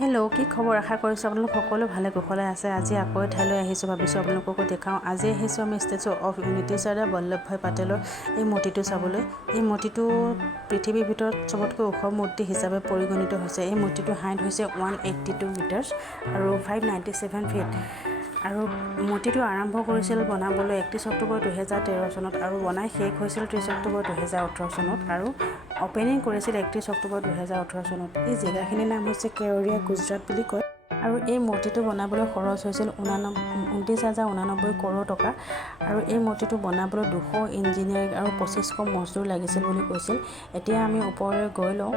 Hello' কি খবৰ আশা কৰিছোঁ আপোনালোক সকলো ভালে কুশলে আছে। আজি আকৌ ঠাইলৈ আহিছোঁ, ভাবিছোঁ আপোনালোককো দেখাওঁ। আজি আহিছোঁ আমি statue of unity Sardar Vallabhbhai পেটেলৰ এই মূৰ্তিটো চাবলৈ। এই মূৰ্তিটো পৃথিৱীৰ ভিতৰত চবতকৈ ওখ মূৰ্তি হিচাপে পৰিগণিত হৈছে। এই মূৰ্তিটোৰ হাইট হৈছে 182 মিটাৰ্ছ আৰু 597 ফিট। আৰু মূৰ্তিটো আৰম্ভ কৰিছিল বনাবলৈ 31 অক্টোবৰ 2013 চনত আৰু বনাই শেষ হৈছিল 30 অক্টোবৰ 2018 চনত আৰু অপেনিং কৰিছিল 31 অক্টোবৰ 2018 চনত। এই জেগাখিনিৰ নাম হৈছে কেৱড়িয়া, গুজৰাট বুলি কয়। আৰু এই মূৰ্তিটো বনাবলৈ খৰচ হৈছিল 29,089 কৰোৰ টকা। আৰু এই মূৰ্তিটো বনাবলৈ 200 ইঞ্জিনিয়াৰিং আৰু 2500 মজদুৰ লাগিছিল বুলি কৈছিল। এতিয়া আমি ওপৰলৈ গৈ লওঁ,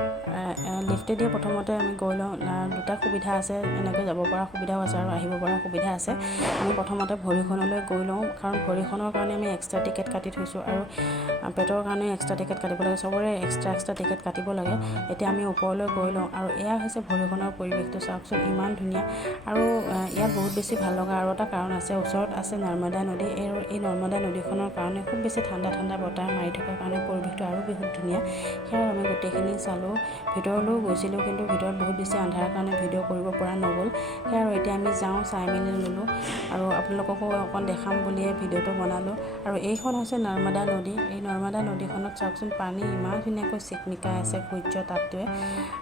লিফ্টেদিয়ে প্ৰথমতে আমি গৈ লওঁ। দুটা সুবিধা আছে, এনেকৈ যাব পৰা সুবিধাও আছে আৰু আহিব পৰা সুবিধা আছে। আমি প্ৰথমতে ভৰিখনলৈ গৈ লওঁ, কাৰণ ভৰিখনৰ কাৰণে আমি এক্সট্ৰা টিকেট কাটি থৈছোঁ আৰু পেটৰ কাৰণে এক্সট্ৰা টিকেট কাটিব লাগে। চবৰে এক্সট্ৰা টিকেট কাটিব লাগে। এতিয়া আমি ওপৰলৈ গৈ লওঁ আৰু এয়া হৈছে ভৰিখনৰ পৰিৱেশটো। চাওকচোন ইমান ধুনীয়া। আৰু ইয়াত বহুত বেছি ভাল লগা আৰু এটা কাৰণ আছে, ওচৰত আছে নৰ্মদা নদী। এই নৰ্মদা নদীখনৰ কাৰণে খুব বেছি ঠাণ্ডা বতাহ মাৰি থকাৰ কাৰণে পৰিৱেশটো আৰু বহুত ধুনীয়া। সেয়া আমি গোটেইখিনি চালোঁ, ভিতৰলৈও গৈছিলোঁ, কিন্তু ভিতৰত বহুত বেছি আন্ধাৰৰ কাৰণে ভিডিঅ' কৰিব পৰা নগ'ল। সেয়া আৰু এতিয়া আমি যাওঁ, চাই মেলি ল'লোঁ আৰু আপোনালোককো অকণ দেখাম বুলিয়ে ভিডিঅ'টো বনালোঁ। আৰু এইখন হৈছে নৰ্মদা নদী। এই নৰ্মদা নদীখনত চাওকচোন পানী ইমান ধুনীয়াকৈ চিকমিকাই আছে সূৰ্য তাপটোৱে,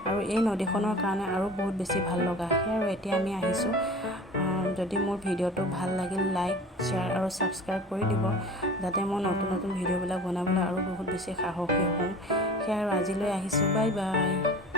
আৰু এই নদীখনৰ কাৰণে আৰু বহুত বেছি ভাল লগা। সেয়া আৰু এতিয়া আমি আহিছোঁ। যদি মোৰ ভিডিঅ'টো ভাল লাগিল, লাইক, শ্বেয়াৰ আৰু ছাবস্ক্ৰাইব কৰি দিব, যাতে মই নতুন নতুন ভিডিঅ'বিলাক বনাবলৈ আৰু বহুত বেছি সাহসী হওঁ। সেয়া আৰু আজিলৈ আহিছোঁ, বাই বাই।